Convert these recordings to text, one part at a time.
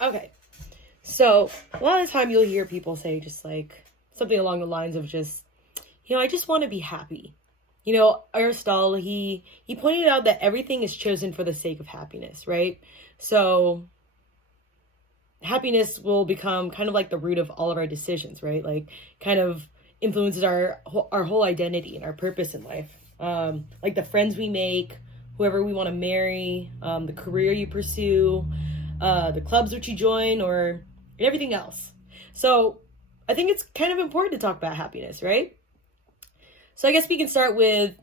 Okay. So a lot of the time you'll hear people say just like something along the lines of just, I just want to be happy. Aristotle, he pointed out that everything is chosen for the sake of happiness, right? So happiness will become kind of like the root of all of our decisions, right? Like kind of influences our whole identity and our purpose in life. Like the friends we make, whoever we want to marry, the career you pursue, the clubs which you join, or everything else. So I think it's kind of important to talk about happiness, right? So I guess we can start with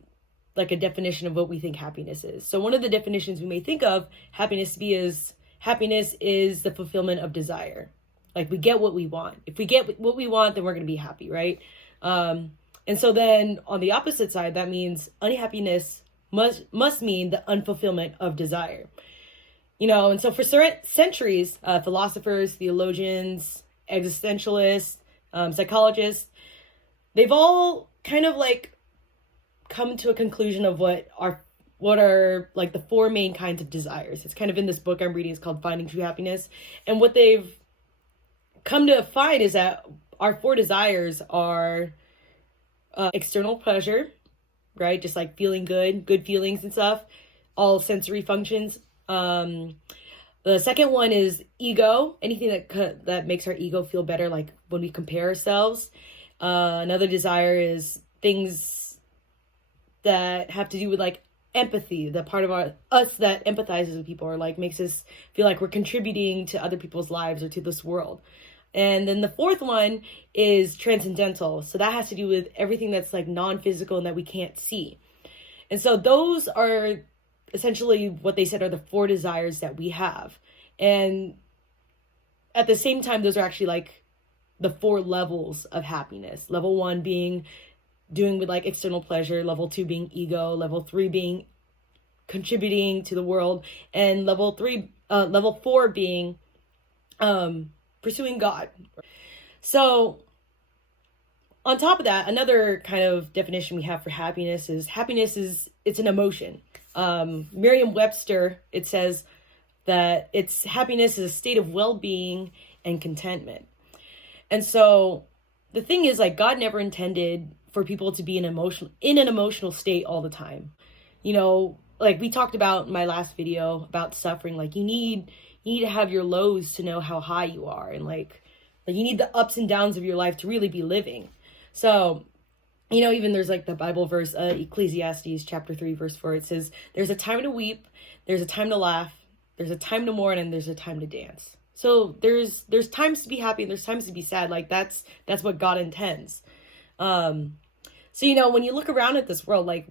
like a definition of what we think happiness is. So one of the definitions we may think of happiness to be is happiness is the fulfillment of desire. Like we get what we want. If we get what we want, then we're going to be happy, right? And so then on the opposite side, that means unhappiness must mean the unfulfillment of desire. And so for centuries, philosophers, theologians, existentialists, psychologists, they've all kind of like come to a conclusion of what are like the four main kinds of desires. It's kind of in this book I'm reading. It's called Finding True Happiness. And what they've come to find is that our four desires are external pleasure, right? Just like feeling good feelings and stuff, all sensory functions. The second one is ego, anything that makes our ego feel better, like when we compare ourselves. Another desire is things that have to do with like empathy, the part of us that empathizes with people or like makes us feel like we're contributing to other people's lives or to this world. And then the fourth one is transcendental. So that has to do with everything that's like non-physical and that we can't see. And so those are essentially what they said are the four desires that we have. And at the same time, those are actually like the four levels of happiness. Level 1 being doing with like external pleasure, level 2 being ego, level 3 being contributing to the world, and level 4 being pursuing God. So on top of that, another kind of definition we have for happiness is it's an emotion. Merriam-Webster, it says that happiness is a state of well-being and contentment. And so the thing is, like, God never intended for people to be in an emotional state all the time. Like we talked about in my last video about suffering, like you need to have your lows to know how high you are, and like you need the ups and downs of your life to really be living. So, even there's like the Bible verse, Ecclesiastes chapter 3, verse 4, it says, there's a time to weep, there's a time to laugh, there's a time to mourn, and there's a time to dance. So there's times to be happy and there's times to be sad. Like that's what God intends. So, when you look around at this world, like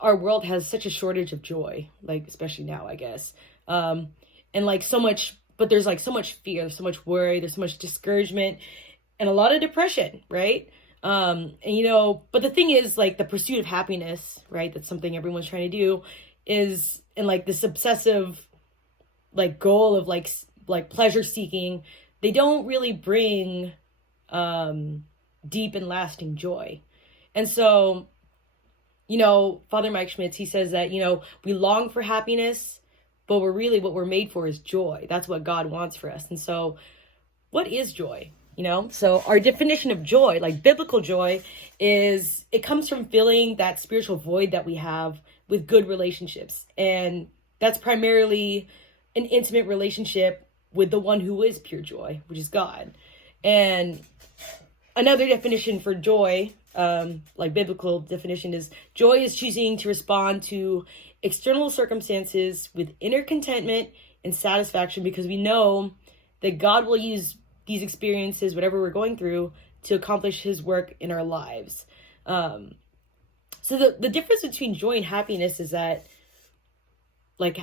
our world has such a shortage of joy, like especially now, I guess. And like so much, but there's like so much fear, there's so much worry, there's so much discouragement and a lot of depression, right? But the thing is, like the pursuit of happiness, right? That's something everyone's trying to do is, and like this obsessive like goal of like pleasure seeking, they don't really bring deep and lasting joy. And so, Father Mike Schmitz, he says that, we long for happiness, but what we're made for is joy. That's what God wants for us. And so what is joy? So our definition of joy, like biblical joy, is it comes from filling that spiritual void that we have with good relationships. And that's primarily an intimate relationship with the one who is pure joy, which is God. And another definition for joy, like biblical definition, is joy is choosing to respond to external circumstances with inner contentment and satisfaction because we know that God will use these experiences, whatever we're going through, to accomplish his work in our lives. So the difference between joy and happiness is that, like,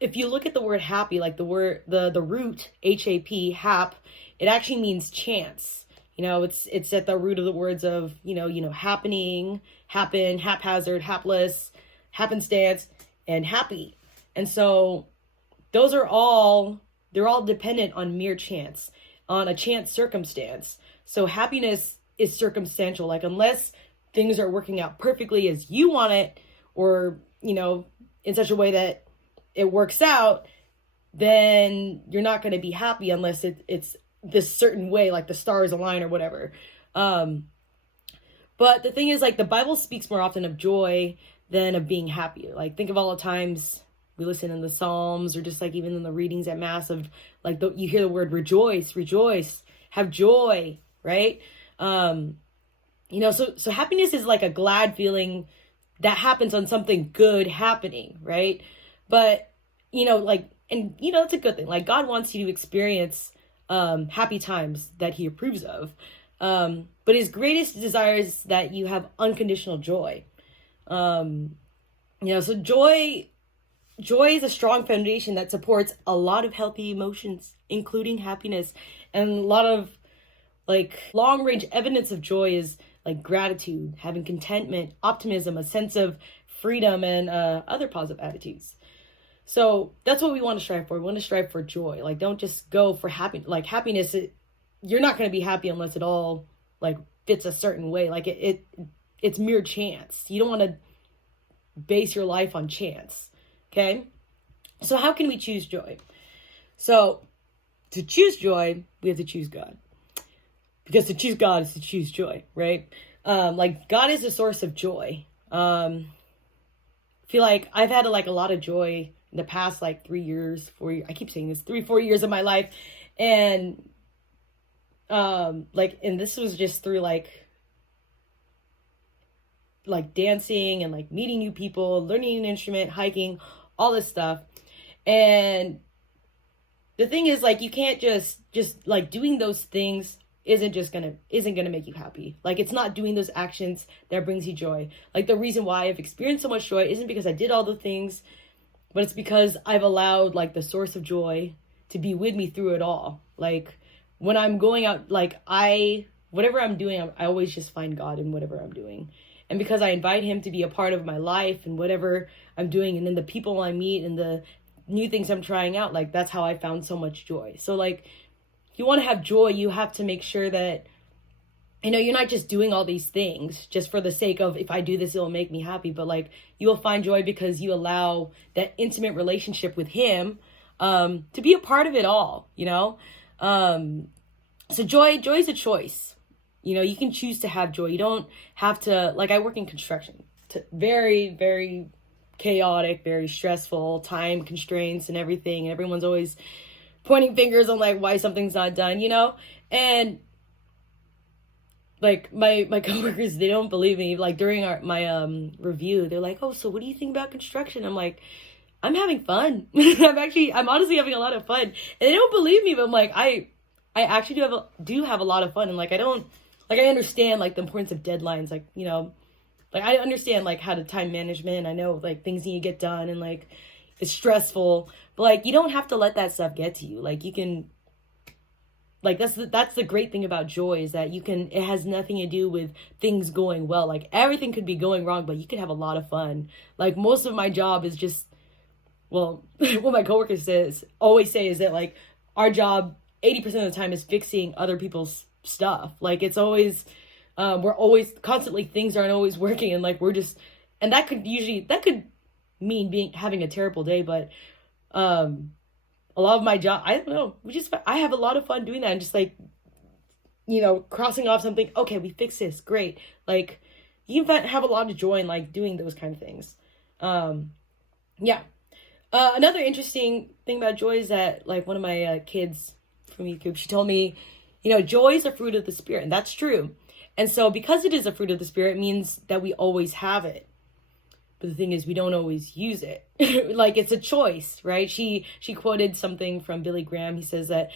if you look at the word happy, like the root HAP, hap, it actually means chance. It's at the root of the words of, happening, happen, haphazard, hapless, happenstance, and happy. And so they're all dependent on mere chance, on a chance circumstance. So happiness is circumstantial. Like unless things are working out perfectly as you want it, or, in such a way that it works out, then you're not going to be happy unless it's this certain way, like the stars align or whatever. But the thing is, like, the Bible speaks more often of joy than of being happy. Like, think of all the times we listen in the Psalms, or just like even in the readings at Mass, of like you hear the word rejoice, rejoice, have joy, right? So happiness is like a glad feeling that happens on something good happening, right? But that's a good thing. Like, God wants you to experience happy times that he approves of. But his greatest desire is that you have unconditional joy. So joy is a strong foundation that supports a lot of healthy emotions, including happiness. And a lot of like long range evidence of joy is like gratitude, having contentment, optimism, a sense of freedom, and other positive attitudes. So that's what we want to strive for. We want to strive for joy. Like, don't just go for happiness. You're not going to be happy unless it all like fits a certain way. Like it's mere chance. You don't want to base your life on chance. Okay. So how can we choose joy? So to choose joy, we have to choose God, because to choose God is to choose joy, right? Like, God is the source of joy. I feel like I've had a lot of joy in the past, like 3 years, 4 years. I keep saying this, 3-4 years of my life. And and this was just through like dancing and like meeting new people, learning an instrument, hiking, all this stuff. And the thing is, like, you can't just like doing those things isn't gonna make you happy. Like, it's not doing those actions that brings you joy. Like, the reason why I've experienced so much joy isn't because I did all the things, but it's because I've allowed like the source of joy to be with me through it all. Like, when I'm going out, like whatever I'm doing, I always just find God in whatever I'm doing. And because I invite him to be a part of my life and whatever I'm doing, and then the people I meet and the new things I'm trying out, like, that's how I found so much joy. So like, if you want to have joy, you have to make sure that, you're not just doing all these things just for the sake of, if I do this, it'll make me happy. But like, you will find joy because you allow that intimate relationship with him to be a part of it all, So joy is a choice. You can choose to have joy. You don't have to, like, I work in construction. Very, very chaotic, very stressful, time constraints and everything. Everyone's always pointing fingers on like why something's not done, And like my coworkers, they don't believe me. Like, during my review, they're like, "Oh, so what do you think about construction?" I'm like, "I'm having fun." I'm honestly having a lot of fun. And they don't believe me, but I'm like, I actually do have a lot of fun. And like, I understand like the importance of deadlines, like, like I understand like how to time management. I know like things need to get done, and like it's stressful, but like, you don't have to let that stuff get to you. Like, you can, like, that's the great thing about joy, is that it has nothing to do with things going well. Like, everything could be going wrong, but you could have a lot of fun. Like, most of my job is just, well, what my coworkers always say is that like, our job 80% of the time is fixing other people's stuff. Like, it's always, we're always constantly, things aren't always working, and like, and that could mean having a terrible day. But a lot of my job, I don't know, I have a lot of fun doing that, and just like, crossing off something. Okay, we fixed this, great. Like, you can have a lot of joy in like doing those kind of things. Another interesting thing about joy is that, like, one of my kids from youth group, she told me, joy is a fruit of the Spirit, and that's true. And so because it is a fruit of the Spirit, it means that we always have it. But the thing is, we don't always use it. Like, it's a choice, right? She quoted something from Billy Graham. He says that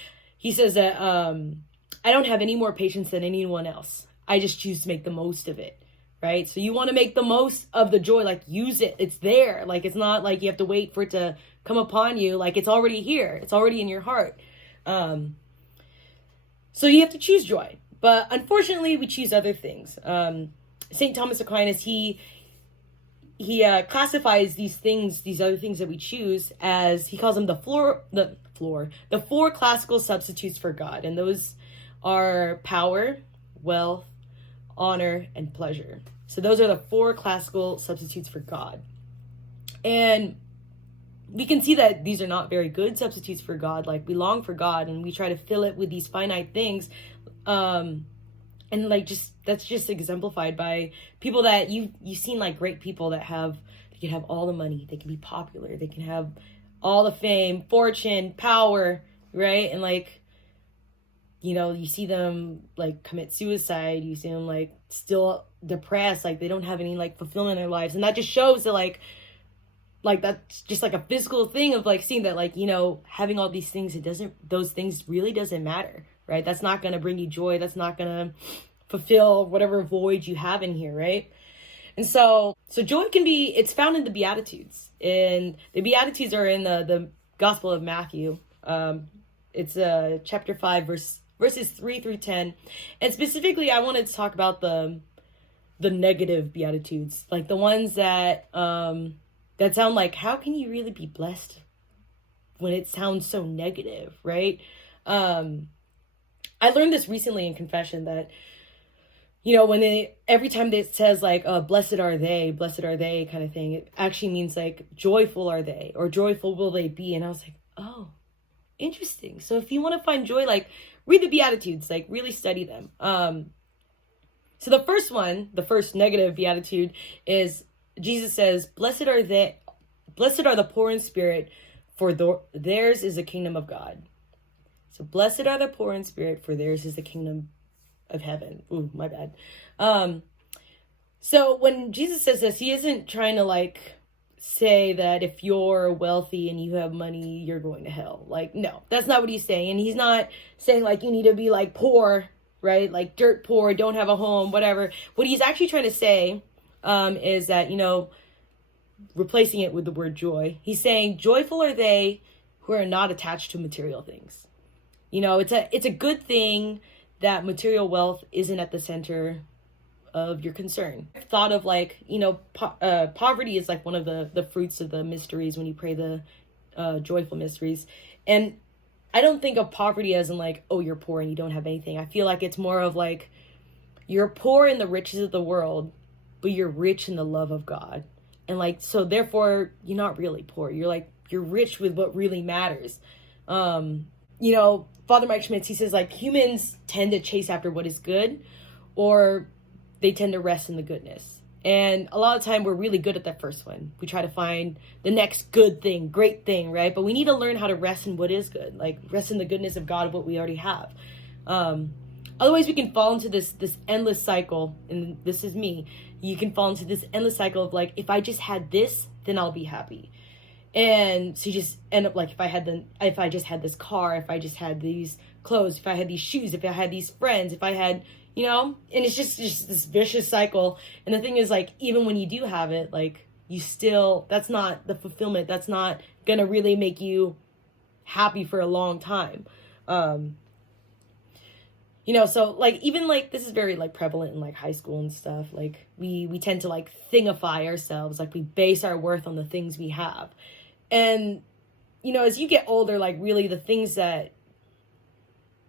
I don't have any more patience than anyone else. I just choose to make the most of it, right? So you want to make the most of the joy, like, use it. It's there. Like, it's not like you have to wait for it to come upon you. Like, it's already here. It's already in your heart. So you have to choose joy. But unfortunately, we choose other things. St. Thomas Aquinas, he classifies these other things that we choose as, he calls them the four classical substitutes for God. And those are power, wealth, honor, and pleasure. So those are the 4 classical substitutes for God. And we can see that these are not very good substitutes for God. Like, we long for God and we try to fill it with these finite things. And like, just that's just exemplified by people that you've seen, like great people that they can have all the money, they can be popular, they can have all the fame, fortune, power, right? And like, you see them like commit suicide, you see them like still depressed, like they don't have any like fulfillment in their lives. And that just shows that like that's just like a physical thing of like seeing that, like, having all these things, those things really doesn't matter, right? That's not going to bring you joy. That's not going to fulfill whatever void you have in here, right? And so joy it's found in the Beatitudes, and the Beatitudes are in the Gospel of Matthew. It's chapter 5, verses 3 through 10. And specifically, I wanted to talk about the negative Beatitudes, like the ones that sound like, how can you really be blessed when it sounds so negative, right? I learned this recently in confession that, when every time it says like, blessed are they kind of thing, it actually means like, joyful are they, or joyful will they be. And I was like, oh, interesting. So if you want to find joy, like, read the Beatitudes, like really study them. So the first negative Beatitude is, Jesus says, blessed are the poor in spirit, for theirs is the kingdom of God. So blessed are the poor in spirit, for theirs is the kingdom of heaven. Ooh, my bad. So when Jesus says this, he isn't trying to like say that if you're wealthy and you have money, you're going to hell. Like, no, that's not what he's saying. And he's not saying like you need to be like poor, right? Like dirt poor, don't have a home, whatever. What he's actually trying to say is that, replacing it with the word joy, he's saying, joyful are they who are not attached to material things. It's a good thing that material wealth isn't at the center of your concern. I've thought of like, poverty is like one of the fruits of the mysteries when you pray the joyful mysteries. And I don't think of poverty as in like, oh, you're poor and you don't have anything. I feel like it's more of like, you're poor in the riches of the world, but you're rich in the love of God. And like, so therefore you're not really poor. You're rich with what really matters. Father Mike Schmitz, he says like, humans tend to chase after what is good, or they tend to rest in the goodness. And a lot of time we're really good at that first one. We try to find the next good thing, great thing, right? But we need to learn how to rest in what is good, like rest in the goodness of God, of what we already have. Otherwise we can fall into this endless cycle, and this is me. You can fall into this endless cycle of like, if I just had this, then I'll be happy. And so you just end up like, if I just had this car, if I just had these clothes, if I had these shoes, if I had these friends, if I had, and it's just this vicious cycle. And the thing is like, even when you do have it, like that's not the fulfillment. That's not going to really make you happy for a long time. So like, even like, this is very like prevalent in like high school and stuff. Like we tend to like thingify ourselves. Like we base our worth on the things we have. And, as you get older, like really the things that,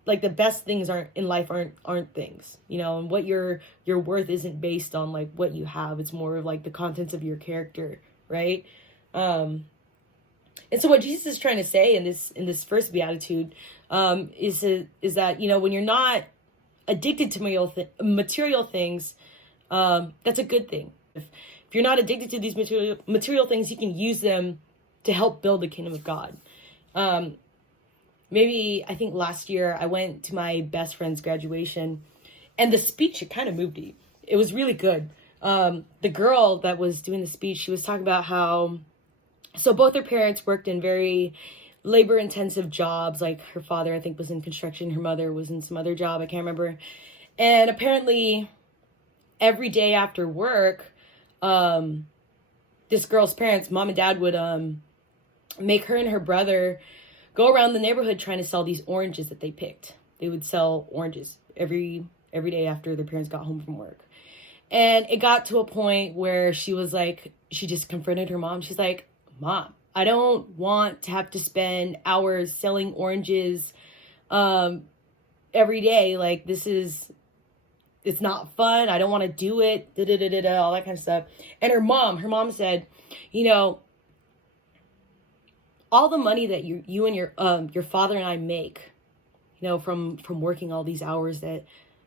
like the best things in life aren't things, and what your worth isn't based on like what you have. It's more of like the contents of your character, right? And so what Jesus is trying to say in this first beatitude is that, when you're not addicted to material things, that's a good thing. If you're not addicted to these material things, you can use them to help build the kingdom of God. Maybe, I think last year I went to my best friend's graduation, and the speech, it kind of moved me. It was really good. The girl that was doing the speech, she was talking about how, so both her parents worked in very labor intensive jobs. Like her father, I think, was in construction. Her mother was in some other job. I can't remember. And apparently every day after work, this girl's parents, mom and dad, would make her and her brother go around the neighborhood trying to sell these oranges that they picked. They would sell oranges every day after their parents got home from work. And it got to a point where she was like, she just confronted her mom. She's like, Mom, I don't want to have to spend hours selling oranges every day. Like, it's not fun. I don't want to do it. All that kind of stuff. And her mom said, all the money that you and your father and I make, from working all these hours that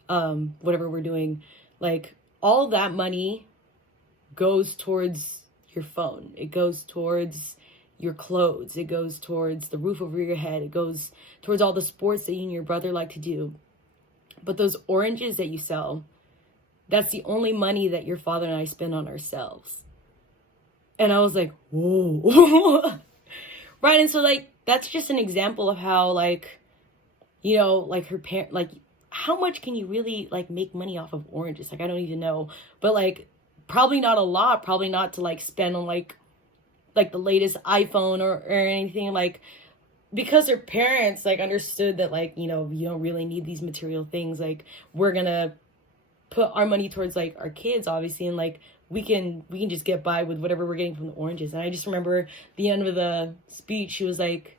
whatever we're doing, like all that money goes towards your phone. It goes towards your clothes. It goes towards the roof over your head. It goes towards all the sports that you and your brother like to do. But those oranges that you sell, that's the only money that your father and I spend on ourselves. And I was like, whoa. Right. And so like, that's just an example of how like, like her parent, like how much can you really like make money off of oranges? Like, I don't even know, but like, probably not a lot, probably not to like spend on like the latest iPhone or anything, like, because her parents like understood that like, you don't really need these material things. Like, we're gonna put our money towards like our kids, obviously, and like we can just get by with whatever we're getting from the oranges. And I just remember the end of the speech, she was like,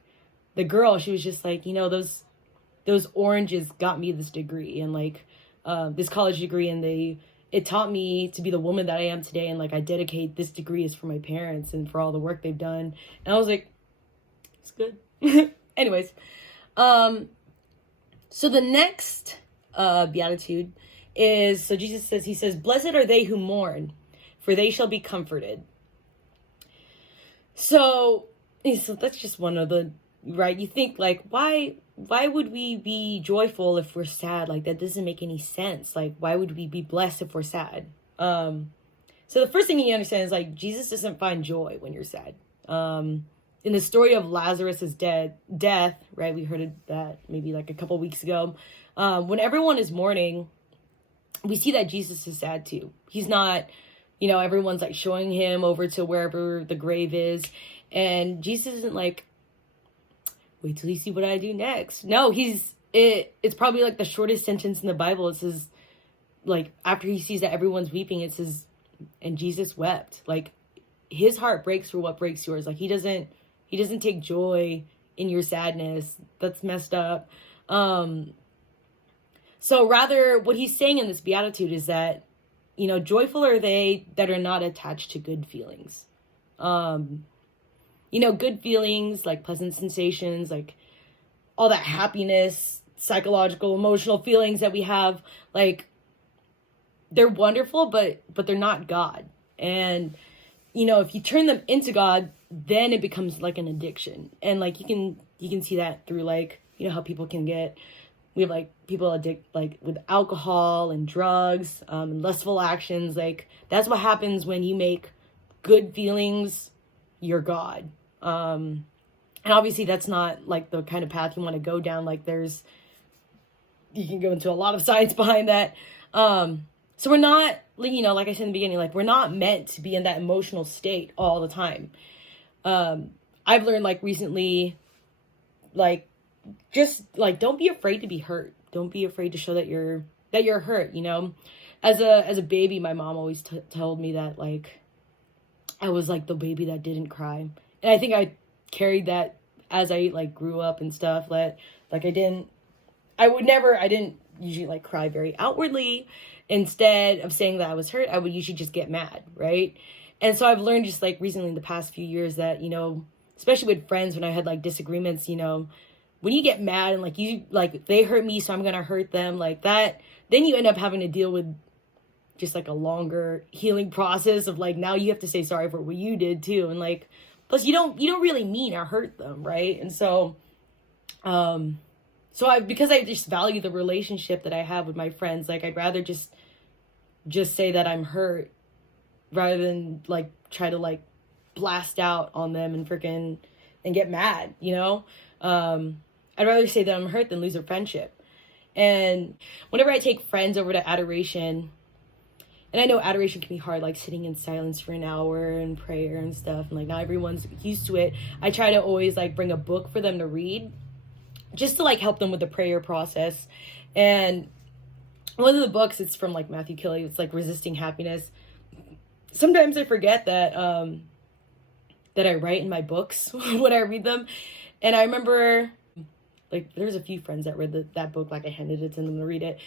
she was just like, those oranges got me this degree and like this college degree, and it taught me to be the woman that I am today. And like, I dedicate this degree is for my parents and for all the work they've done. And I was like, it's good. Anyways, so the next beatitude is, so Jesus says, he says, blessed are they who mourn, for they shall be comforted. So that's just one of the, right? You think like, why would we be joyful if we're sad? Like, that doesn't make any sense. Like, why would we be blessed if we're sad? So the first thing you understand is like, Jesus doesn't find joy when you're sad. In the story of Lazarus's death, right? We heard that maybe like a couple weeks ago. When everyone is mourning, we see that Jesus is sad too. He's not, everyone's like showing him over to wherever the grave is. And Jesus isn't like, wait till you see what I do next. No, it's probably like the shortest sentence in the Bible. It says, like, after he sees that everyone's weeping, it says, and Jesus wept. Like, his heart breaks for what breaks yours. Like, he doesn't take joy in your sadness. That's messed up. So rather, what he's saying in this beatitude is that, joyful are they that are not attached to good feelings. Good feelings, like pleasant sensations, like all that happiness, psychological, emotional feelings that we have, like, they're wonderful, but they're not God. And, if you turn them into God, then it becomes like an addiction. And like, you can see that through like, how people we have like people addict like with alcohol and drugs, and lustful actions. Like, that's what happens when you make good feelings your God. And obviously that's not like the kind of path you want to go down. Like, you can go into a lot of science behind that. So we're not, like I said in the beginning, like, we're not meant to be in that emotional state all the time. I've learned like recently, like, just like, don't be afraid to be hurt. Don't be afraid to show that you're hurt. As a baby, my mom always told me that like, I was like the baby that didn't cry. And I think I carried that as I like grew up and stuff, that like, I didn't usually like cry very outwardly. Instead of saying that I was hurt, I would usually just get mad. Right. And so I've learned just like recently in the past few years that, especially with friends, when I had like disagreements, when you get mad and like, you like, they hurt me, so I'm going to hurt them like that, then you end up having to deal with just like a longer healing process of like, now you have to say sorry for what you did too. And like, plus you don't really mean or hurt them. Right. And so, because I just value the relationship that I have with my friends, like, I'd rather just say that I'm hurt rather than like try to like blast out on them and get mad, I'd rather say that I'm hurt than lose a friendship. And whenever I take friends over to adoration, and I know adoration can be hard, like sitting in silence for an hour and prayer and stuff, and like not everyone's used to it, I try to always like bring a book for them to read, just to like help them with the prayer process. And one of the books, it's from like Matthew Kelly, it's like Resisting Happiness. Sometimes I forget that that I write in my books when I read them. And I remember like there's a few friends that read that book, like I handed it to them to read it,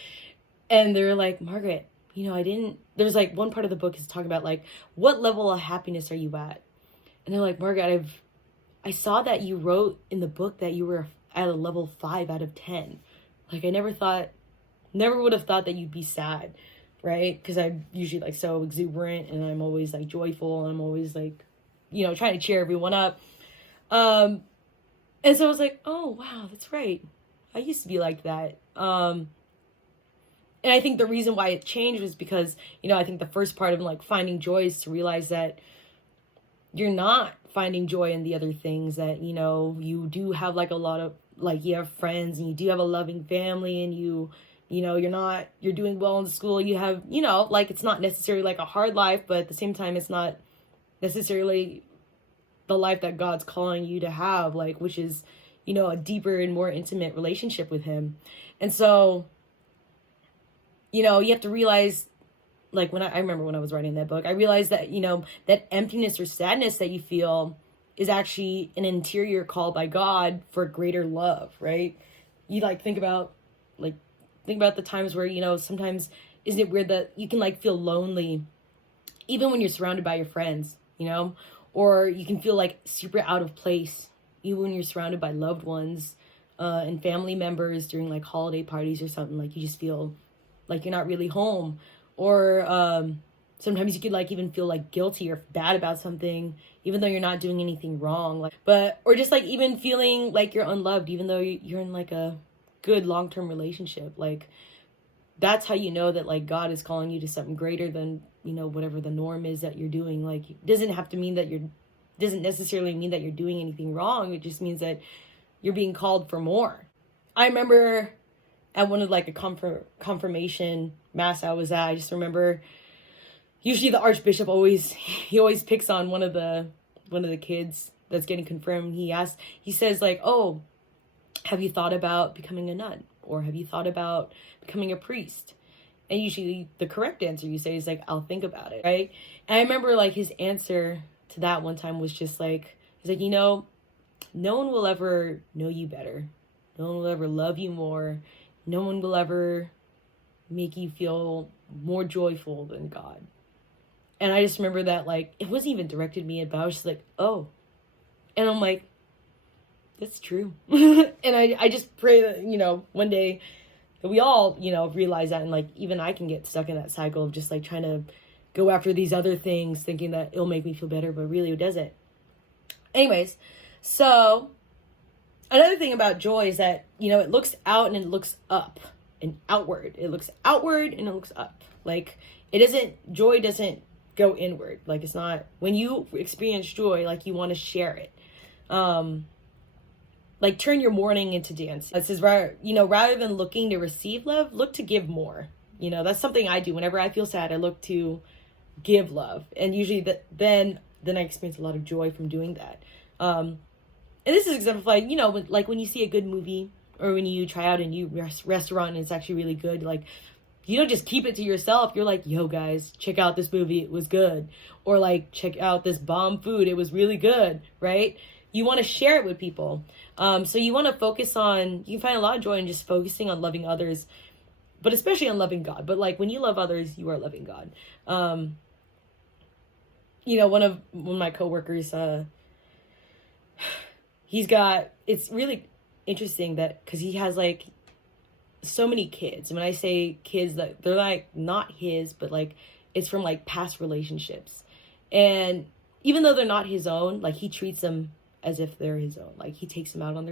and they're like, Margaret, there's like one part of the book is talking about like, what level of happiness are you at? And they're like, Margaret, I saw that you wrote in the book that you were at a level 5 out of 10. Like, I never would have thought that you'd be sad, right? Because I'm usually like so exuberant, and I'm always like joyful, and I'm always like, trying to cheer everyone up. And so I was like, oh, wow, that's right. I used to be like that. And I think the reason why it changed was because, I think the first part of like finding joy is to realize that you're not finding joy in the other things, that, you do have like a lot of, like, you have friends, and you do have a loving family, and you're doing well in school. You have, like, it's not necessarily like a hard life, but at the same time, it's not necessarily the life that God's calling you to have, like, which is, a deeper and more intimate relationship with him. And so, you have to realize, like, I remember when I was writing that book, I realized that, that emptiness or sadness that you feel is actually an interior call by God for greater love, right? You like think about the times where, sometimes, isn't it weird that you can like feel lonely even when you're surrounded by your friends, or you can feel like super out of place even when you're surrounded by loved ones and family members during like holiday parties or something. Like, you just feel like you're not really home. Or sometimes you could like even feel like guilty or bad about something even though you're not doing anything wrong, or just like even feeling like you're unloved even though you're in like a good long-term relationship. Like, that's how you know that like God is calling you to something greater than, whatever the norm is that you're doing. Like, it doesn't necessarily mean that you're doing anything wrong. It just means that you're being called for more. I remember at one of like a confirmation mass I was at, I just remember usually the Archbishop always picks on one of the kids that's getting confirmed. He says like, oh, have you thought about becoming a nun? Or have you thought about becoming a priest? And usually the correct answer you say is like, I'll think about it, right? And I remember like his answer to that one time was just like, he's like, no one will ever know you better. No one will ever love you more. No one will ever make you feel more joyful than God. And I just remember that, like, it wasn't even directed at me, but I was just like, oh. And I'm like, that's true. And I just pray that, one day that we all, realize that, and like, even I can get stuck in that cycle of just like trying to go after these other things, thinking that it'll make me feel better, but really it doesn't. Anyways, so another thing about joy is that, it looks out and it looks up and outward. It looks outward and it looks up. Like, joy doesn't go inward. Like, it's not, when you experience joy, like, you want to share it. Like, turn your mourning into dance. It says, rather than looking to receive love, look to give more. That's something I do. Whenever I feel sad, I look to give love. And usually then I experience a lot of joy from doing that. And this is exemplified, like when you see a good movie, or when you try out a new restaurant and it's actually really good, like, you don't just keep it to yourself. You're like, yo guys, check out this movie, it was good. Or like, check out this bomb food, it was really good, right? You want to share it with people. So you want to focus on, you can find a lot of joy in just focusing on loving others, but especially on loving God. But like, when you love others, you are loving God. One of my coworkers, it's really interesting that, because he has like so many kids. When I say kids, that they're like not his, but like it's from like past relationships. And even though they're not his own, like, he treats them as if they're his own. Like, he takes them out on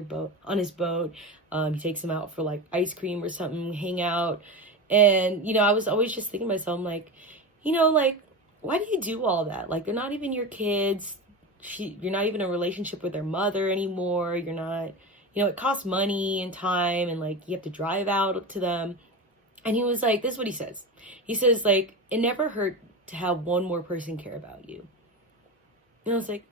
his boat. He takes them out for like ice cream or something, hang out. And, I was always just thinking to myself, like, like, why do you do all that? Like, they're not even your kids. You're not even in a relationship with their mother anymore. You're not, it costs money and time, and like, you have to drive out to them. And he was like, this is what he says. He says, like, it never hurt to have one more person care about you. And I was like,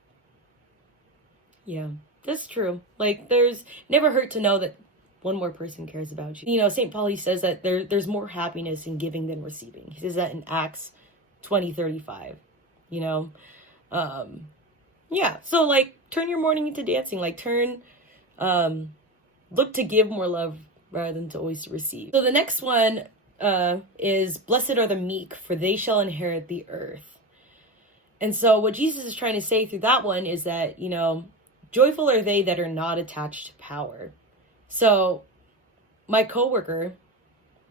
yeah, that's true. Like, there's never hurt to know that one more person cares about you. St. Paul, he says that there's more happiness in giving than receiving. He says that in Acts 20:35, yeah. So like, turn your mourning into dancing. Like, look to give more love rather than to always receive. So the next one is, blessed are the meek, for they shall inherit the earth. And so what Jesus is trying to say through that one is that, Joyful are they that are not attached to power. So my coworker,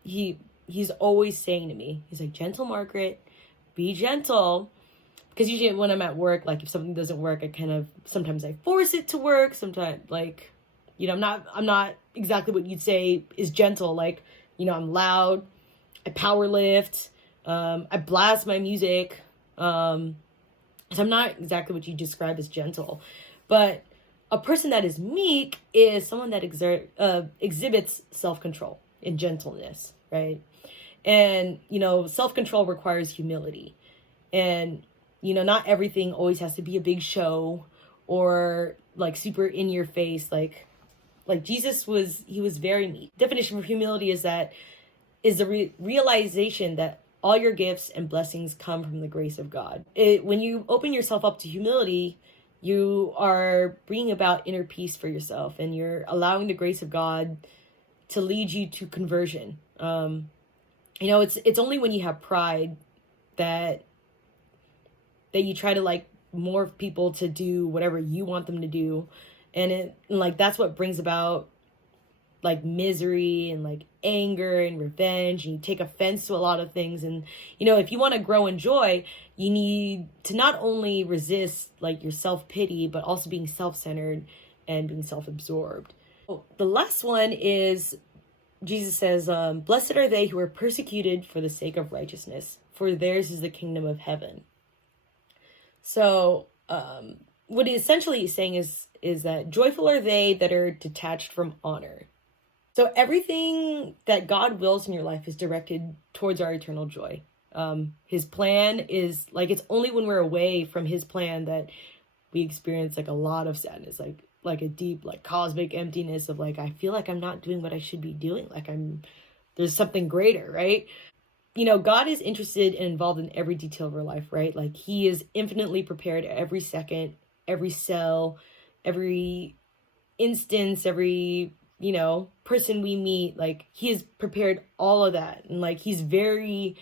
he's always saying to me, he's like, gentle Margaret, be gentle. Because usually when I'm at work, like if something doesn't work, sometimes I force it to work. Sometimes like, I'm not exactly what you'd say is gentle. Like, I'm loud, I power lift, I blast my music. So I'm not exactly what you describe as gentle, but a person that is meek is someone that exhibits self-control and gentleness, right? And, self-control requires humility. And, not everything always has to be a big show or like super in your face. Like Jesus he was very meek. Definition of humility is the realization that all your gifts and blessings come from the grace of God. When you open yourself up to humility, you are bringing about inner peace for yourself, and you're allowing the grace of God to lead you to conversion. It's only when you have pride that you try to like morph people to do whatever you want them to do, and that's what brings about like misery and like anger and revenge, and you take offense to a lot of things. And if you want to grow in joy, you need to not only resist like your self-pity, but also being self-centered and being self-absorbed. The last one is, Jesus says, blessed are they who are persecuted for the sake of righteousness, for theirs is the kingdom of heaven. So what he essentially is saying is that joyful are they that are detached from honor. So everything that God wills in your life is directed towards our eternal joy. His plan is like, it's only when we're away from his plan that we experience like a lot of sadness, like a deep, like cosmic emptiness of like, I feel like I'm not doing what I should be doing. Like there's something greater, right? God is interested and involved in every detail of our life, right? Like he is infinitely prepared every second, every cell, every instance, every person we meet. Like he has prepared all of that, and like he's very,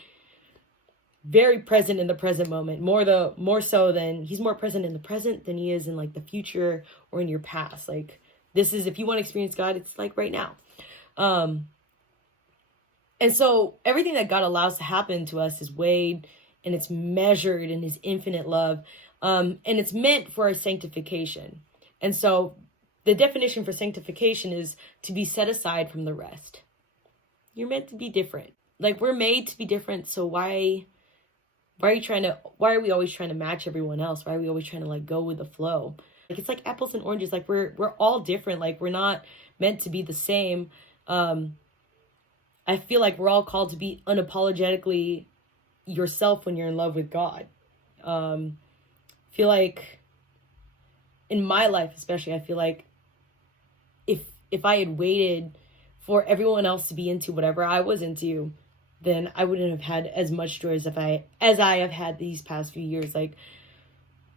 very present in the present moment. He's more present in the present than he is in like the future or in your past. Like this is, if you want to experience God, it's like right now. And so everything that God allows to happen to us is weighed and it's measured in his infinite love. And it's meant for our sanctification. And so the definition for sanctification is to be set aside from the rest. You're meant to be different. Like we're made to be different. So why are we always trying to match everyone else? Why are we always trying to like go with the flow? Like it's like apples and oranges. Like we're all different. Like we're not meant to be the same. I feel like we're all called to be unapologetically yourself when you're in love with God. Feel like in my life, especially, I feel like if I had waited for everyone else to be into whatever I was into, then I wouldn't have had as much joy as I have had these past few years. Like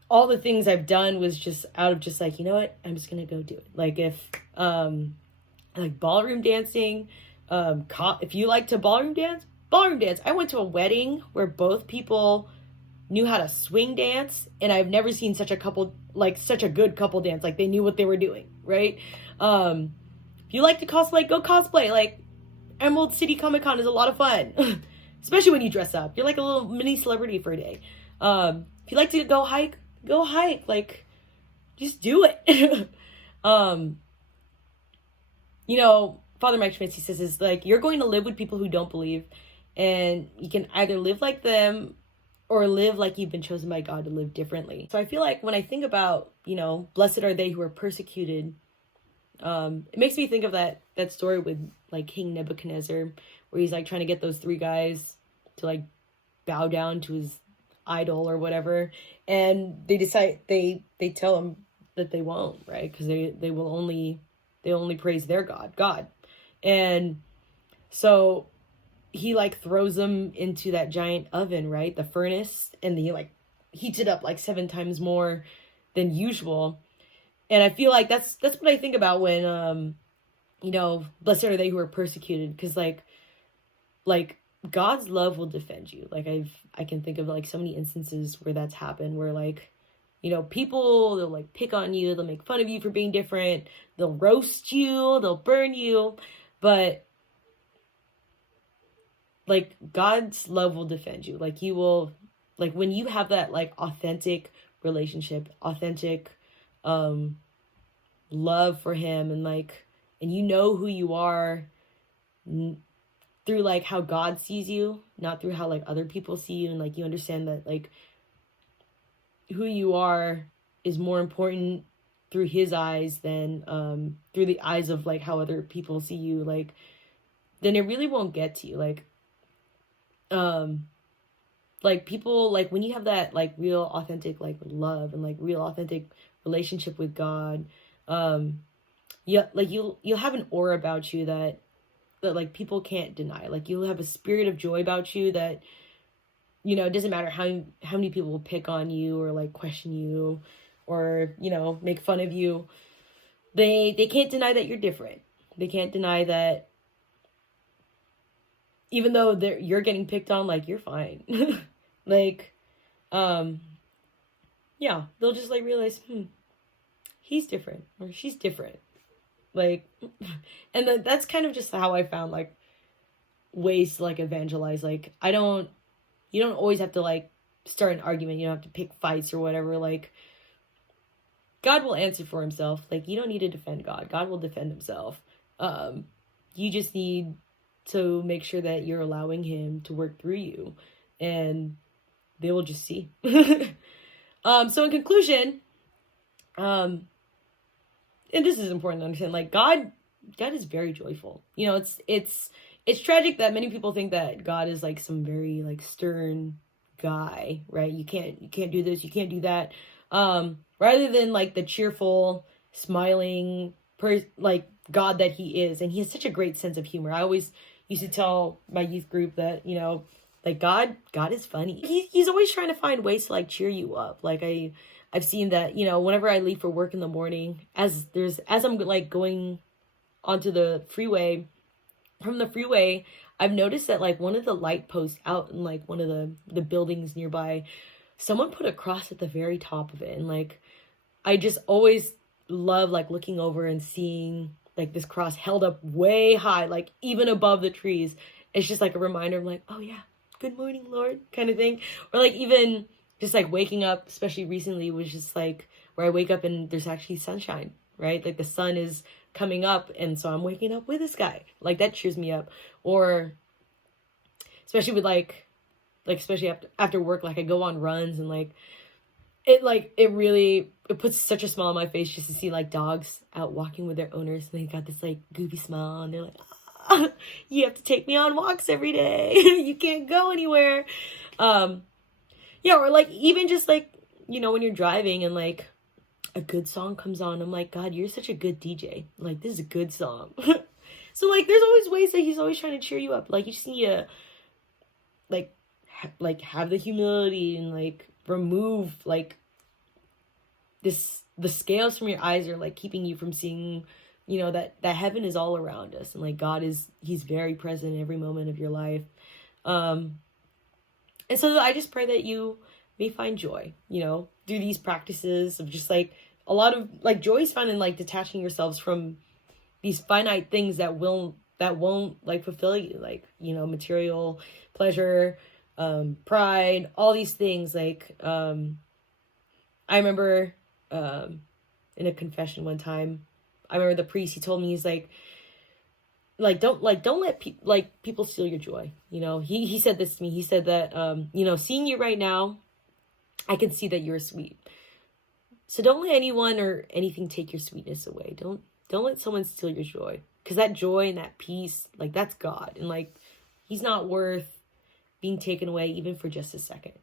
all the things I've done was just out of just like, you know what, I'm just gonna go do it. Like if like ballroom dancing, if you like to ballroom dance. I went to a wedding where both people knew how to swing dance, and I've never seen such a good couple dance. Like they knew what they were doing, right? If you like to cosplay, go cosplay. Like Emerald City Comic Con is a lot of fun, especially when you dress up. You're like a little mini celebrity for a day. If you like to go hike. Like just do it. Father Mike Schmitz, he says, is like, you're going to live with people who don't believe, and you can either live like them or live like you've been chosen by God to live differently. So I feel like when I think about, blessed are they who are persecuted, it makes me think of that story with like King Nebuchadnezzar, where he's like trying to get those three guys to like bow down to his idol or whatever. And they decide, they tell him that they won't, right? Because they only praise their God. And so he like throws them into that giant oven, right? The furnace, and he like heats it up like 7 times more than usual. And I feel like that's what I think about when, blessed are they who are persecuted. Because like God's love will defend you. Like I can think of like so many instances where that's happened, where like, you know, people, they'll like pick on you, they'll make fun of you for being different, they'll roast you, they'll burn you, but like God's love will defend you. Like you will, like when you have that like authentic relationship, authentic love for him, and like, and you know who you are through like how God sees you, not through how like other people see you, and like you understand that like who you are is more important through his eyes than through the eyes of like how other people see you, like then it really won't get to you. Like people, like when you have that like real authentic like love and like real authentic relationship with God, yeah, like you'll have an aura about you that like people can't deny. Like you'll have a spirit of joy about you that, you know, it doesn't matter how many people will pick on you or like question you or, you know, make fun of you. They can't deny that you're different. They can't deny that even though you're getting picked on, like you're fine. Like, yeah, they'll just like realize, he's different or she's different. Like, and that's kind of just how I found like ways to like evangelize. Like, you don't always have to like start an argument. You don't have to pick fights or whatever. Like, God will answer for himself. Like, you don't need to defend God. God will defend himself. You just need to make sure that you're allowing him to work through you, and they will just see. So in conclusion, and this is important to understand, like God is very joyful. You know, it's tragic that many people think that God is like some very like stern guy, right? You can't do this, you can't do that. Rather than like the cheerful, smiling like God that he is, and he has such a great sense of humor. I always used to tell my youth group that, you know, like God is funny. He's always trying to find ways to like cheer you up. Like I've seen that, you know, whenever I leave for work in the morning, as I'm like going onto the freeway, from the freeway, I've noticed that like one of the light posts out in like one of the buildings nearby, someone put a cross at the very top of it. And like, I just always love like looking over and seeing like this cross held up way high, like even above the trees. It's just like a reminder of like, oh yeah, good morning, Lord, kind of thing. Or like even just like waking up, especially recently, was just like where I wake up and there's actually sunshine, right? Like the sun is coming up, and so I'm waking up with this guy. Like that cheers me up. Or especially with like especially after work, like I go on runs, and like it really puts such a smile on my face just to see like dogs out walking with their owners, and they got this like goofy smile, and they're like, ah, you have to take me on walks every day. You can't go anywhere. Yeah, or like even just like, you know, when you're driving and like a good song comes on, I'm like, God, you're such a good DJ. Like, this is a good song. So like there's always ways that he's always trying to cheer you up. Like you just need to like have the humility and like remove like the scales from your eyes are like keeping you from seeing, you know, that heaven is all around us, and like God he's very present in every moment of your life. And so I just pray that you may find joy, you know, through these practices of just like a lot of like joy is found in like detaching yourselves from these finite things that won't like fulfill you, like, you know, material pleasure, pride, all these things. Like I remember in a confession one time, I remember the priest, he told me, he's like don't let people steal your joy. You know, he said this to me. He said that you know, seeing you right now, I can see that you're sweet. So don't let anyone or anything take your sweetness away. Don't let someone steal your joy, because that joy and that peace, like that's God, and like he's not worth being taken away even for just a second.